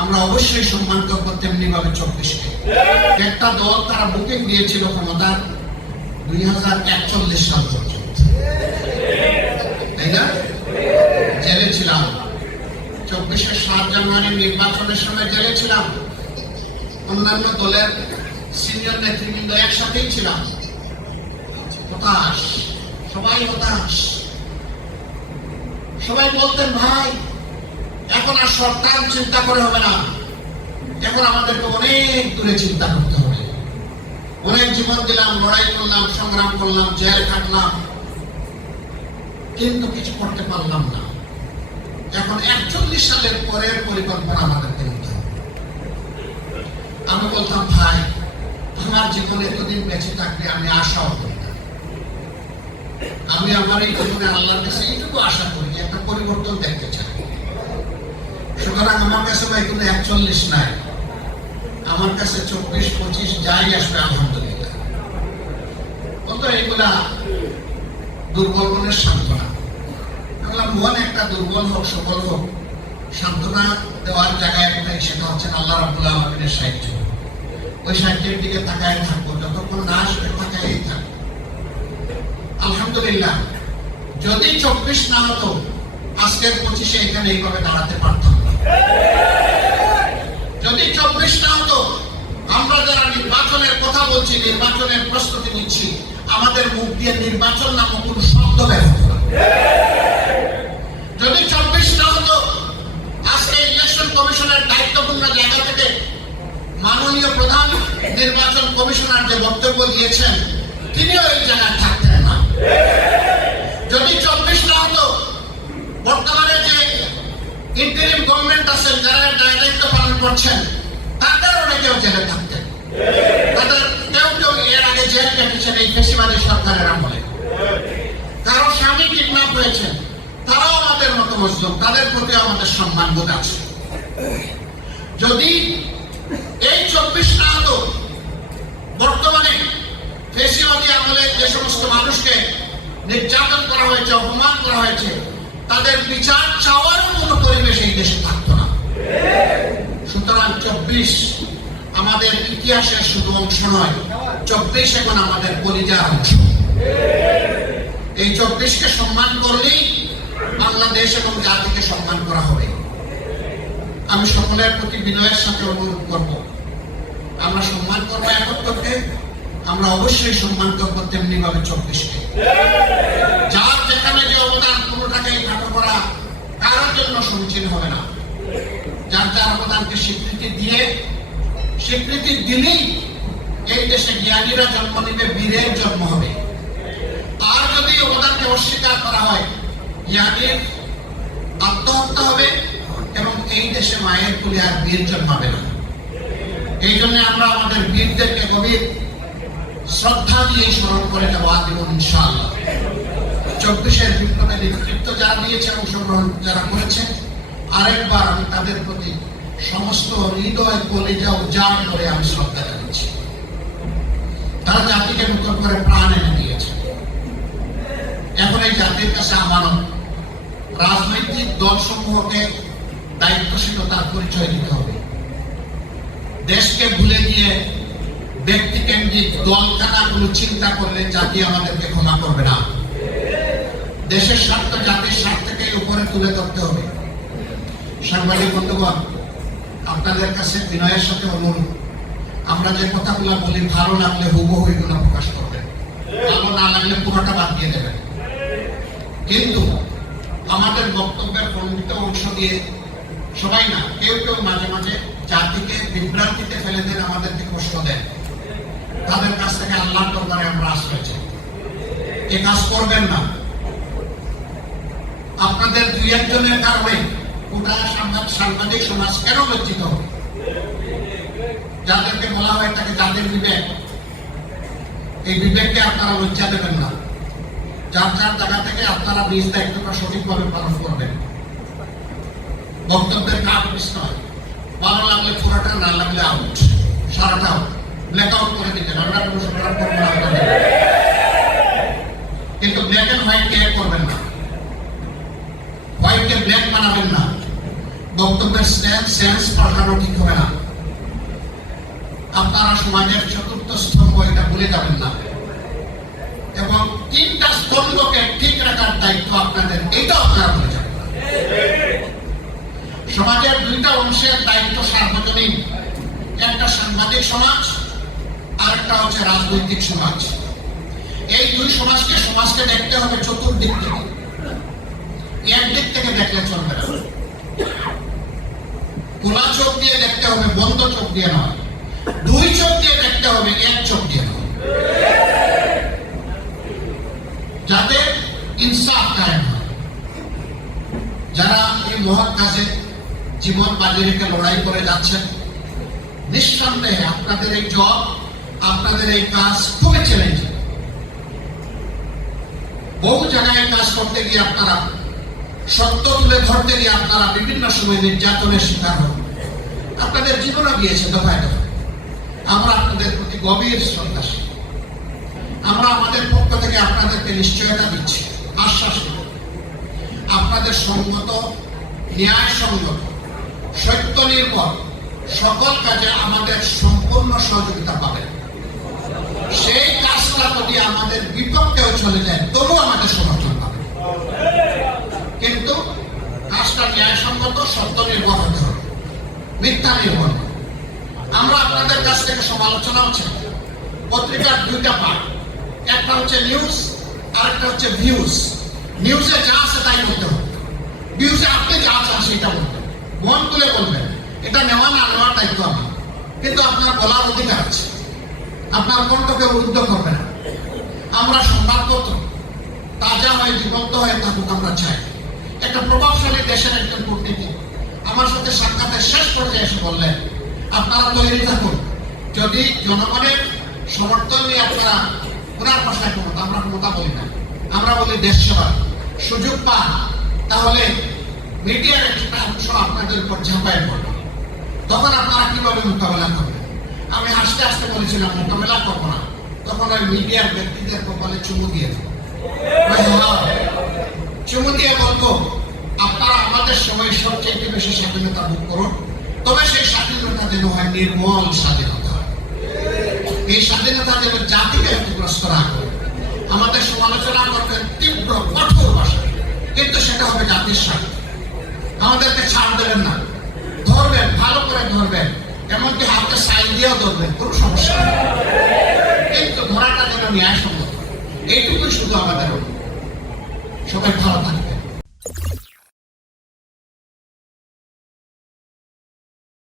আমরা অবশ্যই সম্মান করবো তেমনি ভাবে 24-কে। একটা দল তারা বুকিং দিয়েছিল ক্ষমতার 2041 সাল পর্যন্ত, তাই না? জেলে ছিলাম 24-এর 7 জানুয়ারি নির্বাচনের সময় জেলে ছিলাম, অন্যান্য দলের সিনিয়র নেতৃবৃন্দ একসাথেই ছিলাম। হতাশ, সবাই হতাশ। সবাই বলতেন ভাই এখন আর সরকার চিন্তা করে হবে না, এখন আমাদেরকে অনেক দূরে চিন্তা করতে হবে। অনেক জীবন দিলাম, লড়াই করলাম, সংগ্রাম করলাম, জেল কাটলাম, কিন্তু কিছু করতে পারলাম না। এখন 41 সালের পরের পরিকল্পনা আমাদেরকে নিতে হবে। আমি বলতাম ভাই আমার জীবনে এতদিন বেঁচে থাকবে আমি আশাও করি না। আমি আমার এই জীবনে আল্লাহর কাছে এইটুকু আশা করি একটা পরিবর্তন দেখতে চাই। সুতরাং আমার কাছে ভাই কোনো 41 নাই, আমার কাছে 24-25 যাই আসবে আলহামদুলিল্লাহ। অত এইগুলা দুর্বল মনের সান্ত্বনা। আমরা মন একটা দুর্বল হোক সবল হোক, সান্ত্বনা দেওয়ার জায়গায় একটাই, সেটা হচ্ছে আল্লাহ রাব্বুল আলামিনের সাহায্য। ওই সাহায্যের দিকে তাকায় থাকবো, যতক্ষণ না আসবে তাকাই থাকবো। আলহামদুলিল্লাহ যদি 24 না হতো আজকের 25-এ এখানে এইভাবে দাঁড়াতে পারতাম না। যদি 24 না হতো আমরা যারা নির্বাচনের কথা বলছি, নির্বাচনের প্রস্তুতি নিচ্ছি, আমাদের মুখ দিয়ে নির্বাচন নামক কোন শব্দ বের হতো না। যদি 24 না হতো আজকে ইলেকশন কমিশনের দায়িত্বপূর্ণ জায়গা থেকে মাননীয় প্রধান নির্বাচন কমিশনার যে বক্তব্য দিয়েছেন তিনিও এই জায়গায় থাকতেন না। যদি 24 না হতো বর্তমানে যে ইন্টারিম গভর্নমেন্ট আছেন যারা দায়িত্ব পালন করছেন তাদের অনেকেও জেলে থাকতেন। তাদের কেউ কেউ এর আগে জেল কেটেছেন এই ফেসিবাদী সরকারের আমলে, কারো স্বামী কিডন্যাপ হয়েছেন, তারাও আমাদের মতো মজলুম, তাদের প্রতি আমাদের সম্মান বোধ আছে। যদি এই 24 না হতো বর্তমানে ফেসিবাদী আমলে যে সমস্ত মানুষকে নির্যাতন করা হয়েছে, অপমান করা হয়েছে, তাদের বিচার চাওয়ার কোনো পরিবেশ এই দেশে থাকতো না। সুতরাং 24 আমাদের ইতিহাসের শুধু অংশ নয়, 24 এখন আমাদের কলিজার অংশ। এই 24-কে সম্মান করলেই বাংলাদেশ এবং জাতিকে সম্মান করা হবে। আমি সকলের প্রতি বিনয়ের সাথে অনুরোধ করব, আমরা সম্মান করবো 71-কে, আমরা অবশ্যই সম্মান করবো তেমনি ভাবে 24-কে। যার যেখানে যে অবদান কোনোটাকেই খাটো করা কারোর জন্য সমীচীন হবে না। যার যার অবদানকে স্বীকৃতি দিলেই এই দেশে জ্ঞানীরা জন্ম নিবে, বীরের জন্ম হবে। আর যদি অবদানকে অস্বীকার করা হয় জ্ঞানীর আত্মহত্যা হবে এবং এই দেশে মায়ের কুলে আর বীর জন্মাবে না। এই জন্য আমরা আমাদের বীরদেরকে গভীর শ্রদ্ধা দিয়ে স্মরণ করে যাবো আজীবন ইনশাআল্লাহ। 24-এর বিপ্লবের নেতৃত্ব যারা দিয়েছেন, অংশগ্রহণ যারা করেছেন, আরেকবার আমি তাদের প্রতি সমস্ত হৃদয় কলিজা উজাড় করে আমি শ্রদ্ধা জানাচ্ছি। তারা জাতিকে নতুন করে প্রাণ এনে দিয়েছে। এখন এই জাতির কাছে আমানত রাজনৈতিক দলসমূহকে দায়িত্বশীলতার পরিচয় দিতে হবে। দেশকে ভুলে গিয়ে ব্যক্তিকেন্দ্রিক দলখানাগুলো চিন্তা করলে জাতি আমাদেরকে ক্ষমা করবে না। দেশের স্বার্থ জাতির স্বার্থকে উপরে তুলে ধরতে হবে। সাংবাদিক বন্ধুগণ, আপনাদের কাছে বিনয়ের সাথে অনুরোধ, আমরা যে কথাগুলো বলি ভালো লাগলে হুবহু এগুলো প্রকাশ করবেন, ভালো না লাগলে পুরোটা বাদ দিয়ে দেবেন। কিন্তু আমাদের বক্তব্যের খণ্ডিত অংশ দিয়ে সবাই না, কেউ কেউ মাঝে মাঝে জাতিকে বিভ্রান্তিতে ফেলে দেন, আমাদেরকে কষ্ট দেন। তাদের কাছ থেকে আল্লাহর দরবারে আমরা আশ্রয় চাই। এ কাজ করবেন না। আপনাদের দুই একজনের কারণে গোটা সাংবাদিক সমাজ কেন লজ্জিত হবে? যাদেরকে বলা হয় তাকে যাদের বিবেক, এই বিবেককে আপনারা লজ্জা দেবেন না। যার যার জায়গা থেকে আপনারা নিজ দায়িত্বটা সঠিকভাবে পালন করবেন। বক্তব্যের কাজ মিস নয়, ভালো লাগলে পুরোটা, না লাগলে আউট, সারাটা আউট, ব্ল্যাক আউট করে দিতেন। আমরা কোনো সংগ্রাম করবো না, কিন্তু ব্ল্যাক এন্ড হোয়াইট কে করবেন না, হোয়াইটকে ব্ল্যাক বানাবেন না। বক্তব্যের সেন্স পাল্টানো ঠিক হবে না। আপনারা সমাজের চতুর্থ স্তম্ভ, এটা ভুলে যাবেন না। এবং তিনটা স্তম্ভকে ঠিক রাখার দায়িত্ব আপনাদের, এইটা আপনারা ভুলে যাবেন না। সমাজের দুইটা অংশের দায়িত্ব সার্বজনীন, একটা সাংবাদিক সমাজ আর একটা হচ্ছে রাজনৈতিক সমাজ। এই দুই সমাজকে দেখতে হবে চতুর্দিক থেকে, একদিক থেকে দেখলে চলবে না। খোলা চোখ দিয়ে দেখতে হবে, বন্ধ চোখ দিয়ে নয়। দুই চোখ দিয়ে দেখতে হবে, এক চোখ দিয়ে নয়। যাতে ইনসাফ কায়েম হয়, যারা এই মহৎ কাজে জীবন বাজি রেখে লড়াই করে যাচ্ছেন, নিঃসন্দেহে আপনাদের এই জব, আপনাদের এই কাজ খুবই চ্যালেঞ্জিং। বহু জায়গায় কাজ করতে গিয়ে আপনারা, সত্য তুলে ধরতে গিয়ে আপনারা বিভিন্ন সময় নির্যাতনের শিকার হন। আপনাদের জীবনও গিয়েছে দফায় দফায়। আমরা আপনাদের প্রতি গভীর শ্রদ্ধাশীল। আমরা আমাদের পক্ষ থেকে আপনাদেরকে নিশ্চয়তা দিচ্ছি, আশ্বাস দিচ্ছি, আপনাদের সঙ্গত, ন্যায়সঙ্গত, সত্য নির্ভর সকল কাজে আমাদের সম্পূর্ণ সহযোগিতা পাবেন। সেই কাজটা যদি আমাদের বিপক্ষেও চলে যায়, তবুও আমাদের সমর্থন পাবেন। কিন্তু কাজটা ন্যায়সঙ্গত, সত্য নির্ভর হতে হবে, মিথ্যা নির্ভর। আমরা আপনাদের কাছ থেকে সমালোচনা হচ্ছে পত্রিকার দুইটা পার্ট, একটা হচ্ছে নিউজ আর একটা হচ্ছে ভিউজ। নিউজে যা আছে তাই বলতে হবে, ভিউজে আপনি যা চান সেটা বলবেন, মন তুলে বলবেন। এটা নেওয়া না নেওয়ার দায়িত্ব আমার, কিন্তু আপনার বলার অধিকার আছে। আপনার কণ্ঠকে উদ্ধ করবে না। আমরা সংবাদপত্র তাজা হয়ে জীবন্ত হয়ে থাকুক আমরা চাই। একটা প্রভাবশালী দেশের একজন কূটনীতিক আমার সাথে সাক্ষাতের শেষ পর্যায়ে এসে বললেন, আপনারা তৈরি থাকুন, যদি জনগণের সমর্থন নিয়ে আপনারা, ওনার ভাষায় ক্ষমতা, আমরা ক্ষমতা বলি না, আমরা বলি দেশ সেবা, সুযোগ পান, তাহলে মিডিয়ার একটা অংশ আপনাদের উপর ঝাঁপায় পড়বে। তখন আপনারা কিভাবে মোকাবেলা করবেন? আমি হাসতে হাসতে বলেছিলাম মোকাবেলা করবো না। তখন ওই মিডিয়ার ব্যক্তিদের কপালে চুমু দিয়ে দেবো, চুমু দিয়ে বলবো, আপনারা আমাদের সময় সবচেয়ে বেশি স্বাধীনতা ভোগ করুন, তবে সেই স্বাধীনতা যেন হয় নির্মল স্বাধীনতা। এই স্বাধীনতা যেন জাতিকে ক্ষতিগ্রস্ত না করে। আমাদের সমালোচনা করবেন তীব্র কঠোর ভাষায়, কিন্তু সেটা হবে জাতির স্বার্থে। আমাদেরকে ছাড় দেবেন না, ধরবেন, ভালো করে ধরবেন, এমনকি হাতে সাইন দিয়েও ধরবেন, কোনো সমস্যা নেই, কিন্তু ধরাটা যেন ন্যায়সঙ্গত। এইটুকুই শুধু আমাদের। সবাই ভালো থাকবে।